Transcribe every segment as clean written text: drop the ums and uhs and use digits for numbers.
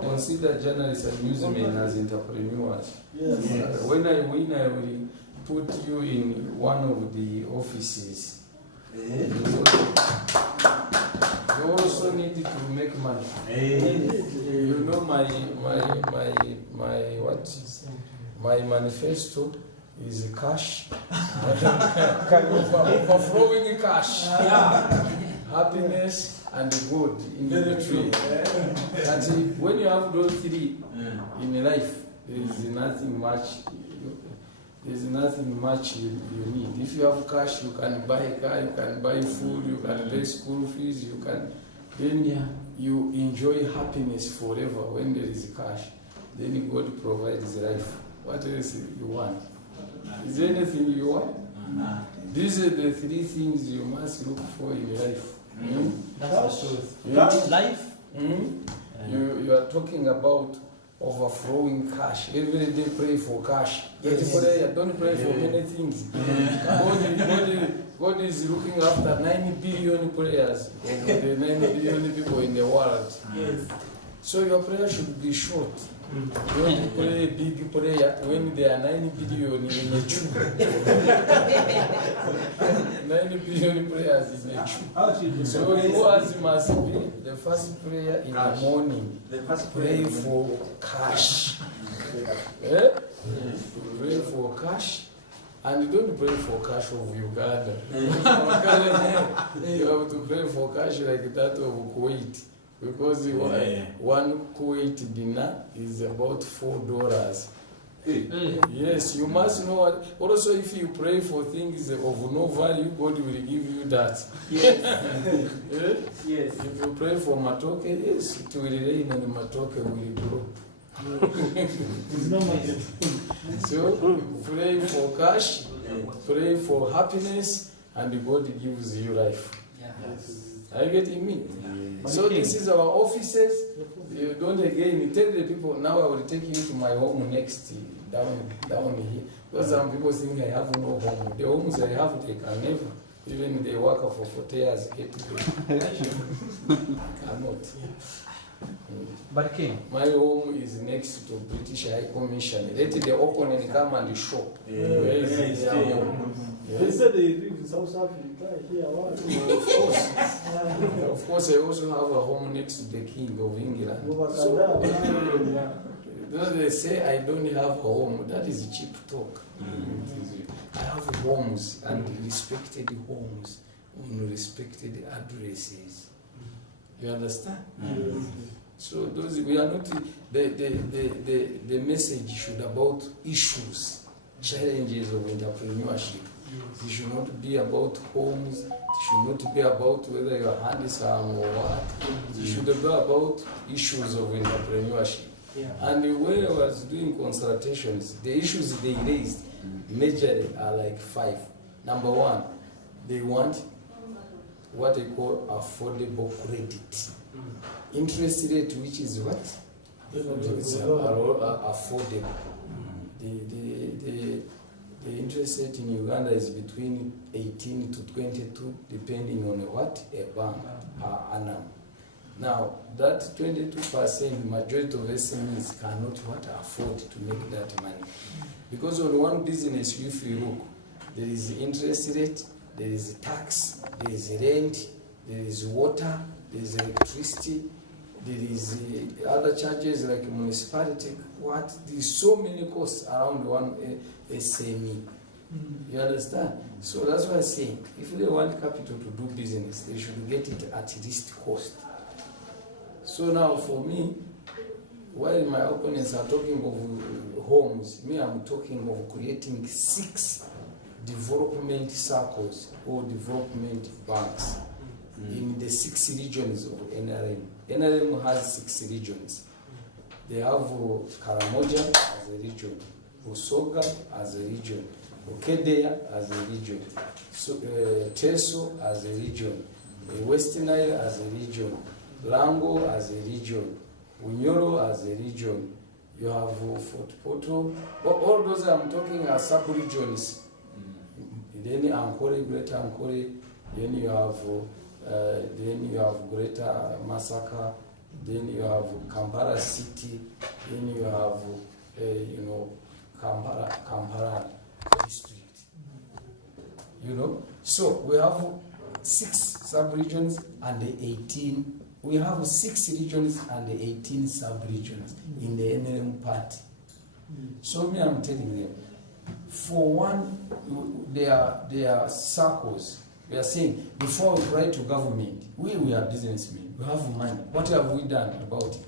Consider journalists and newsmen as entrepreneurs. Yes. When I win, I will put you in one of the offices. You also need to make money. You know my manifesto is cash. Overflowing cash. Happiness and good in between. That when you have those three in life, there is nothing much. There's nothing much you need. If you have cash, you can buy a car, you can buy food, you can pay school fees, then you enjoy happiness forever when there is cash. Then God provides life. What else you want? Is there anything you want? These are the three things you must look for in life. That's the truth. Life? You are talking about overflowing cash. Every day pray for cash. Don't pray for many things. God is looking after 9 billion prayers over the 9 billion people in the world. Yes. So your prayer should be short. Don't pray a big prayer when there are 9 billion in the queue. 9 billion prayers in the queue. So yours must be the first prayer in the morning. Pray for cash. Pray for cash. And don't pray for cash of Uganda. You have to pray for cash like that of Kuwait. Because one Kuwait dinner is about $4. Yes, you must know what. Also, if you pray for things of no value, God will give you that. Yes. Yes. If you pray for matoke, yes, it will rain and the matoke will grow. So, pray for cash, pray for happiness, and God gives you life. Are you getting me? So this is our offices. You don't again tell the people, now I will take you to my home next down here. Because some people think I have no home. The homes I have, they can never. Even they work for 40 years, get to cannot. But King, my home is next to British High Commission. Let the opponent come and shop. Where is their home? They said they live in South Africa. Here, of course, I also have a home next to the King of England. So, they say I don't have a home. That is cheap talk. I have homes and respected homes on respected addresses. You understand? So those we are not the message should about issues, challenges of entrepreneurship. It should not be about homes. It should not be about whether you are handsome or what. It should be about issues of entrepreneurship. And when I was doing consultations, the issues they raised majorly are like 5. Number 1, they want what they call affordable credit. Interest rate, which is what? It's affordable. The interest rate in Uganda is between 18 to 22, depending on what? A bank per annum. Now, that 22%, majority of SMEs cannot afford to make that money. Because on one business, if you look, there is interest rate, there is tax, there is rent, there is water, there is electricity, there is other charges like municipality. There's so many costs around one SME. You understand? So that's why I'm saying, if they want capital to do business, they should get it at least cost. So now for me, while my opponents are talking of homes, me I'm talking of creating 6 development circles or development banks in the 6 regions of NRM. NRM has 6 regions. They have Karamoja as a region, Busoga as a region, Okedea as a region, Teso as a region, West Nile as a region, Lango as a region, Unyoro as a region. You have Fort Poto. All those I'm talking are sub-regions. Then Ankole, Greater Ankole. Then you have Greater Masaka. then you have Kampala City, then you have, Kampala district. So we have 6 sub-regions and 18. We have 6 regions and 18 sub-regions in the NLM party. So me, I'm telling them, for one, there are circles. We are saying, before we write to government, we are businessmen, we have money. What have we done about it?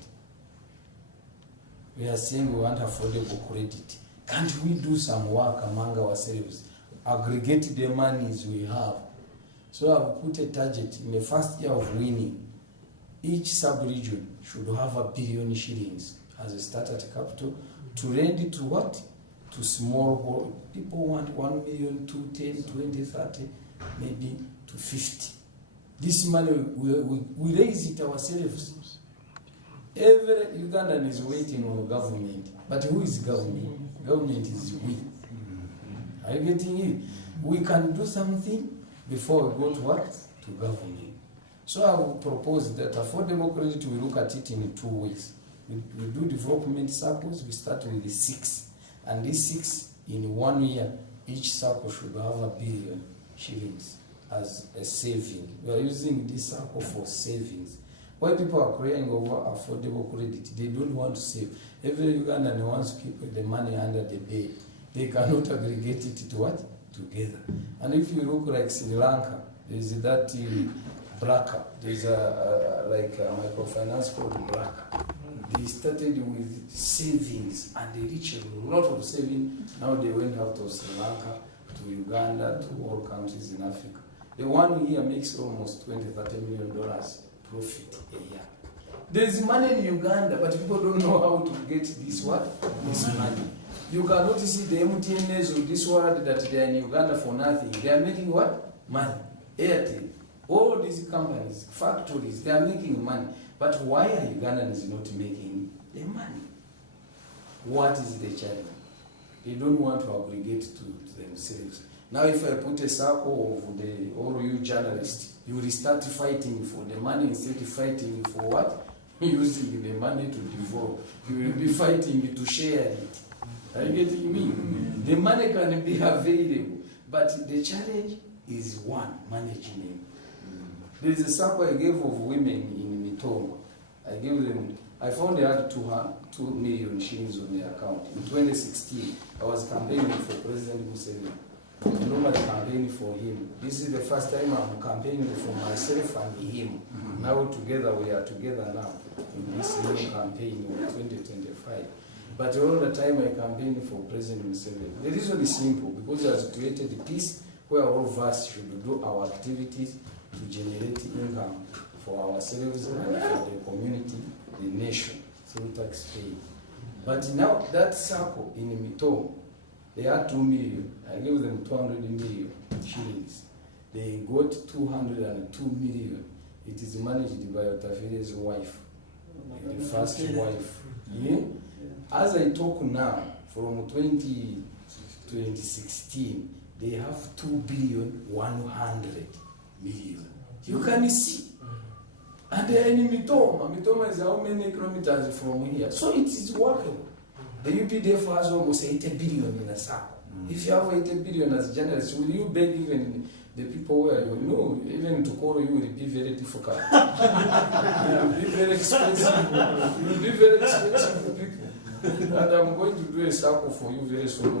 We are saying we want affordable credit. Can't we do some work among ourselves? Aggregate the monies we have. So I've put a target in the first year of winning. Each sub-region should have 1 billion shillings as a starter capital to lend to what? To small people want 1 million, 2, 10, 20, 30, maybe to 50. This money, we raise it ourselves. Every Ugandan is waiting on government. But who is government? Government is we. Are you getting it? We can do something before we go to what? To government. So I will propose that affordable credit, we look at it in 2 ways. We do development circles, we start with the 6. And these 6, in 1 year, each circle should have 1 billion shillings as a saving. We are using this circle for savings. Why people are crying over affordable credit, they don't want to save. Every Ugandan wants to keep the money under the bed. They cannot aggregate it to what? Together. And if you look like Sri Lanka, there is that BRACA. There is a microfinance called BRACA. They started with savings and they reached a lot of savings. Now they went out of Sri Lanka to Uganda, to all countries in Africa. The one here makes almost $20-30 million profit a year. There is money in Uganda, but people don't know how to get this money. You cannot see the MTNs of this world that they are in Uganda for nothing. They are making what? Money. Airtel. All these companies, factories, they are making money. But why are Ugandans not making the money? What is the challenge? They don't want to aggregate to themselves. Now if I put a circle of all you journalists, you will start fighting for the money instead of fighting for what? Using the money to develop. You will be fighting to share it. Are you getting me? The money can be available, but the challenge is one, management. There is a circle I gave of women in Mitongo. I found they had 2 million shillings on their account. In 2016, I was campaigning for President Museveni. I normally campaign for him. This is the first time I'm campaigning for myself and him. Now together, we are together now in this new campaign in 2025. But all the time I campaign for President Museveni. The reason is simple, because he has created a peace where all of us should do our activities to generate income for ourselves and for the community, the nation, through taxpaying. But now that circle in Mitongo, they had 2 million. I gave them 200 million shillings. They got 202 million. It is managed by Otafire's wife, the first wife. Yeah? As I talk now, from 2016, they have 2,100,000,000. You can see. And they are in Mitoma. Mitoma is how many kilometers from here? So it is workable. The UPDF has almost 80 billion in a circle. If you have 80 billion as journalists, will you beg even the people where you know, even to call you will be very difficult. It will be very expensive. It will be very expensive for people. And I'm going to do a circle for you very soon.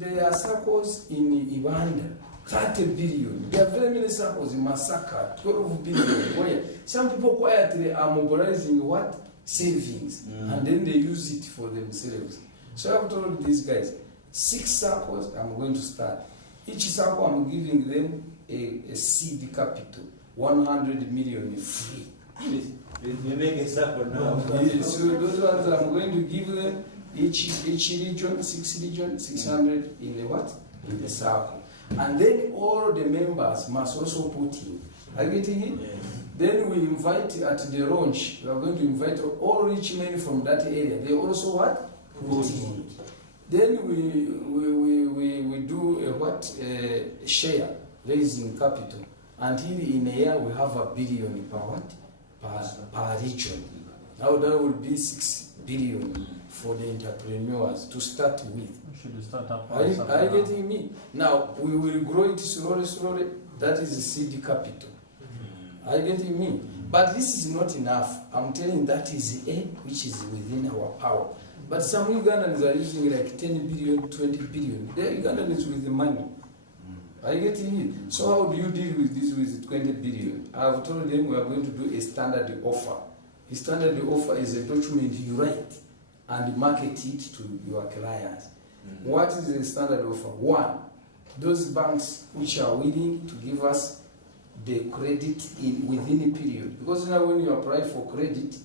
There are circles in Uganda, 30 billion. There are very many circles in Masaka, 12 billion. Where some people quietly are mobilizing what? Savings. And then they use it for themselves. So I've told these guys, 6 circles I'm going to start. Each circle I'm giving them a seed capital, 100 million free. You make a circle now. So those ones I'm going to give them each region, 6 regions, 600 in the what? In the circle. And then all the members must also put in. Are you getting it? Yes. Then we invite at the launch, we are going to invite all rich men from that area. They also what? Put in. Then we do a share, raising capital. until in a year we have 1 billion per what? Per region. Now that will be 6 billion for the entrepreneurs to start with. Should start up. Are you getting me? Now we will grow it slowly. That is the seed capital. Are you getting me? But this is not enough. I'm telling you that is A, which is within our power. But some Ugandans are using like 10 billion, 20 billion. The Ugandans with the money. Are you getting it? So how do you deal with this with 20 billion? I've told them we are going to do a standard offer. The standard offer is a document you write and market it to your clients. What is the standard offer? One, those banks which are willing to give us the credit within a period. Because now when you apply for credit,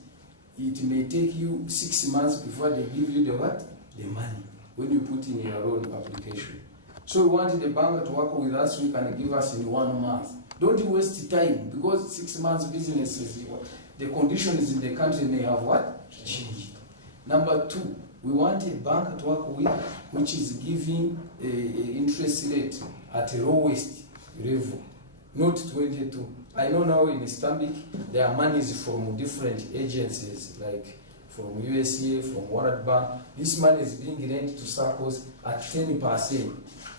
it may take you 6 months before they give you the what? The money, when you put in your own application. So we want the bank to work with us, we can give us in 1 month. Don't waste time, because 6 months businesses, the conditions in the country may have what? Changed. Number 2, we want a bank to work with which is giving a interest rate at a lowest level, not 22. I know now in Istanbul there are monies from different agencies, like from USA, from World Bank. This money is being lent to circles at 10%.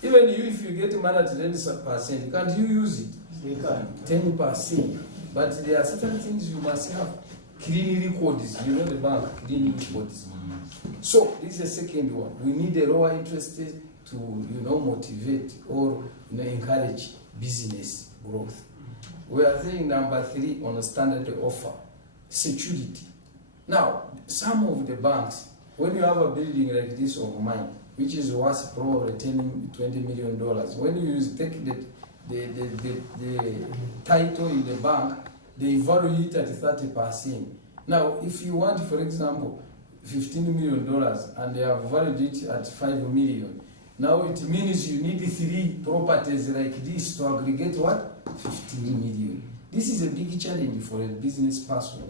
Even you, if you get money at 10%, can't you use it? You can. 10%. But there are certain things you must have. Clean records, you know the bank, clean records. So this is the second one. We need a lower interest rate to, motivate or encourage business growth. We are saying number 3 on a standard offer, security. Now, some of the banks, when you have a building like this of mine, which is worth probably $20 million, when you take the title in the bank, they value it at 30%. Now, if you want, for example, $15 million and they have valued it at $5 million, now it means you need 3 properties like this to aggregate what? 15 million. This is a big challenge for a business person.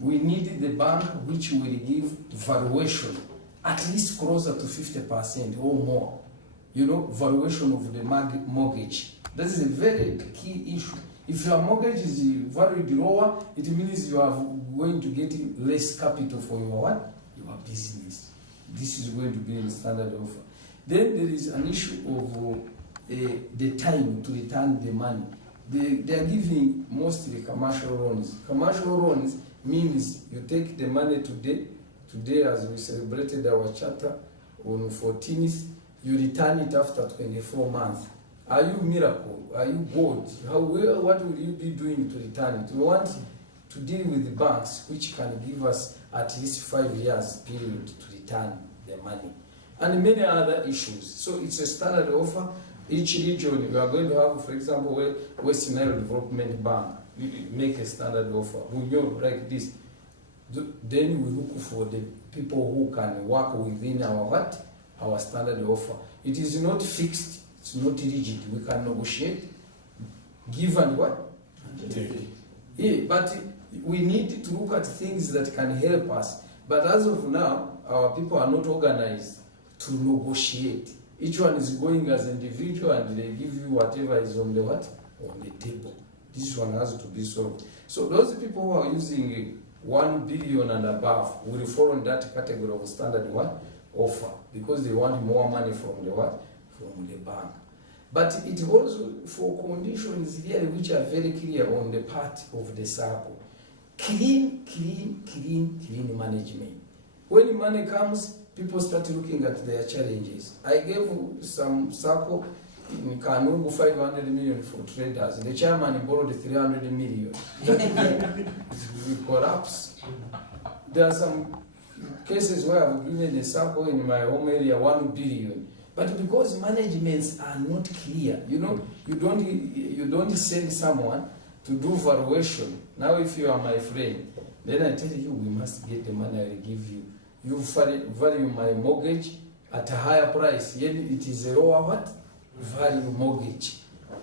We need the bank which will give valuation at least closer to 50% or more. Valuation of the mortgage. That is a very key issue. If your mortgage is valued lower, it means you are going to get less capital for your what? Your business. This is going to be the standard offer. Then there is an issue of the time to return the money. They are giving mostly commercial loans. Commercial loans means you take the money today. Today, as we celebrated our charter on 14th, you return it after 24 months. Are you miracle? Are you God? What will you be doing to return it? We want to deal with the banks which can give us at least 5 years period to return the money. And many other issues. So it's a standard offer. Each region, we are going to have, for example, West Nile Development Bank, we make a standard offer. We know like this. Then we look for the people who can work within our standard offer. It is not fixed, it's not rigid. We can negotiate, give and what? Take. Yeah, but we need to look at things that can help us. But as of now, our people are not organized to negotiate. Each one is going as an individual and they give you whatever is on the what? On the table. This one has to be solved. So those people who are using 1 billion and above will fall in that category of standard what? Offer, because they want more money from the what? From the bank. But it also for conditions here which are very clear on the part of the circle. Clean management. When money comes, people start looking at their challenges. I gave some circle in Kanungu 500 million for traders. The chairman borrowed 300 million. That will collapse. There are some cases where I've given a circle in my home area 1 billion. But because managements are not clear, you don't send someone to do valuation. Now if you are my friend, then I tell you we must get the money I will give you. You value my mortgage at a higher price, yet it is a lower what? Value mortgage.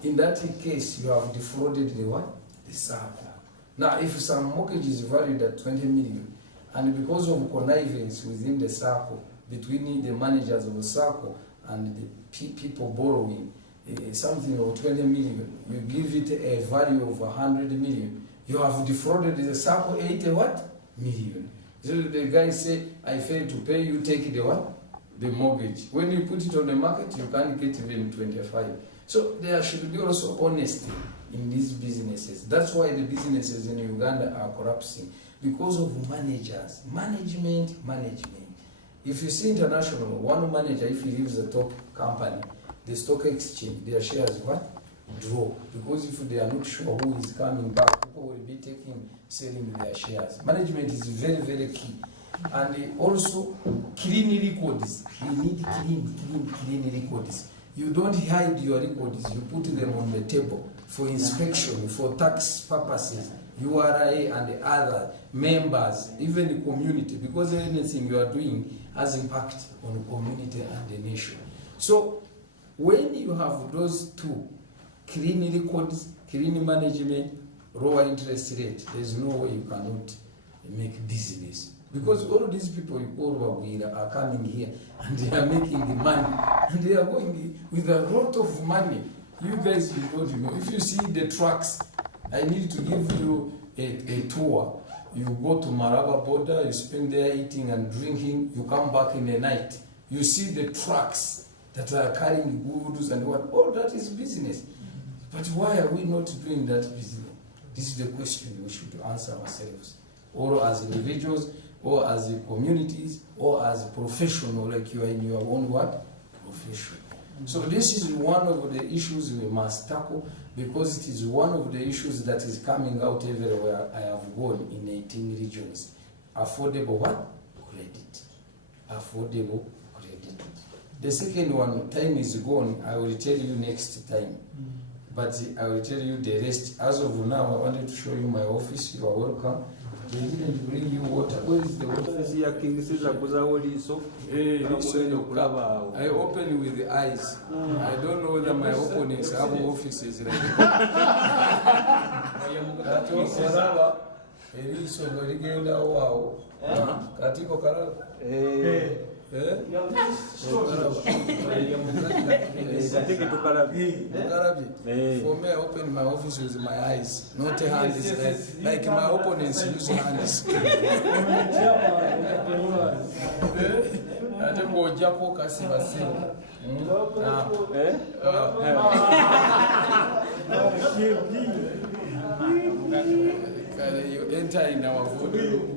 In that case, you have defrauded the what? The circle. Now, if some mortgage is valued at 20 million, and because of connivance within the circle, between the managers of the circle and the people borrowing, something of 20 million, you give it a value of 100 million, you have defrauded the circle 80 what? Million. So the guy say, I failed to pay, you take the what? The mortgage. When you put it on the market, you can't get even 25. So there should be also honesty in these businesses. That's why the businesses in Uganda are collapsing, because of managers. Management. If you see international, one manager, if he leaves the top company, the stock exchange, their shares what? Drop. Because if they are not sure who is coming back, people will be selling their shares. Management is very, very key. And also, clean records. You need clean records. You don't hide your records, you put them on the table for inspection, for tax purposes, URA and the other members, even the community, because anything you are doing has impact on the community and the nation. So when you have those two, clean records, clean management, lower interest rate, there's no way you cannot make business. Because all these people you call Wagwira are coming here and they are making the money and they are going with a lot of money. You guys, you don't know. If you see the trucks, I need to give you a tour. You go to Maraba border, you spend there eating and drinking, you come back in the night. You see the trucks that are carrying goods and what, all that is business. But why are we not doing that business? This is the question we should answer ourselves. Or as individuals, or as communities, or as professional, like you are in your own what? Profession. So this is one of the issues we must tackle, because it is one of the issues that is coming out everywhere I have gone in 18 regions. Affordable what? Credit. Affordable credit. The second one, time is gone, I will tell you next time. But I will tell you the rest. As of now, I wanted to show you my office. You are welcome. They didn't bring you water. Where is the water? I open with the eyes. I don't know whether my opponents have offices like For me, I open my office with my eyes, not hands. Like my opponents use hands. You enter in our voodoo.